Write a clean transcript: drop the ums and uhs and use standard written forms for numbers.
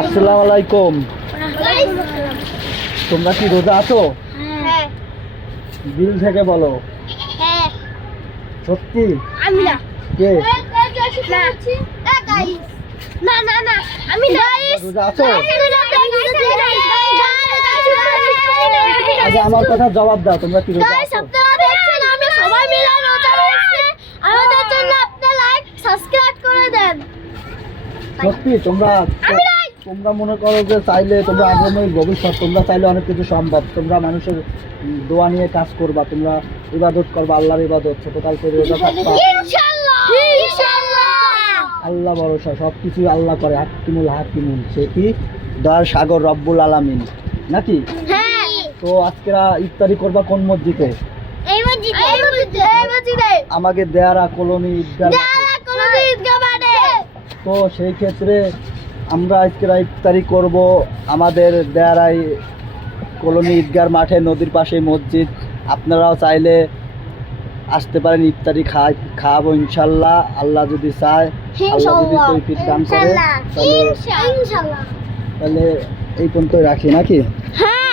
আসসালামু আলাইকুম। তোমরা কি রোজা আছো? হ্যাঁ দিল থেকে বলো হ্যাঁ সত্যি। আমি না কে না না না আমি না রোজা আছো? আচ্ছা আমার কথা জবাব দাও, তোমরা কি রোজা আছো? আমি সবাই মিলে রোজা রেখেছি আমাদের জন্য আপনি লাইক সাবস্ক্রাইব করে দেন। সত্যি তোমরা তোমরা মনে করো যে চাইলে তোমরা আগামী ভবিষ্যৎ তোমরা চাইলে অনেক কিছু সম্ভব। তোমরা মানুষের দোয়া নিয়ে কাজ করবা, তোমরা ইবাদত করবা, আল্লাহর ইবাদত ছোটকাল করে রোজা থাকবা। ইনশাআল্লাহ ইনশাআল্লাহ আল্লাহ ভরসা, সব কিছুই আল্লাহ করে। হাকিমুল সে কি দয়ার সাগর রব্বুল আলামিন নাকি? হ্যাঁ তো আজকে ইফতারি করবা কোন মসজিদে? এই মসজিদে আমাকে দেয়ারা কলোনি ঈদগাহ মাঠে। তো সেই ক্ষেত্রে আমরা আজকে ইফতারি করব আমাদের দেয়ারাই কলোনি ঈদগাহ মাঠে, নদীর পাশে মসজিদ। আপনারাও চাইলে আসতে পারেন, ইফতারি খাওয়াবো ইনশাল্লাহ, আল্লাহ যদি চায়, আল্লাহ যদি তৌফিক দান করে। তাহলে ইনশাআল্লাহ তাহলে এই পর্যন্ত রাখি নাকি? হ্যাঁ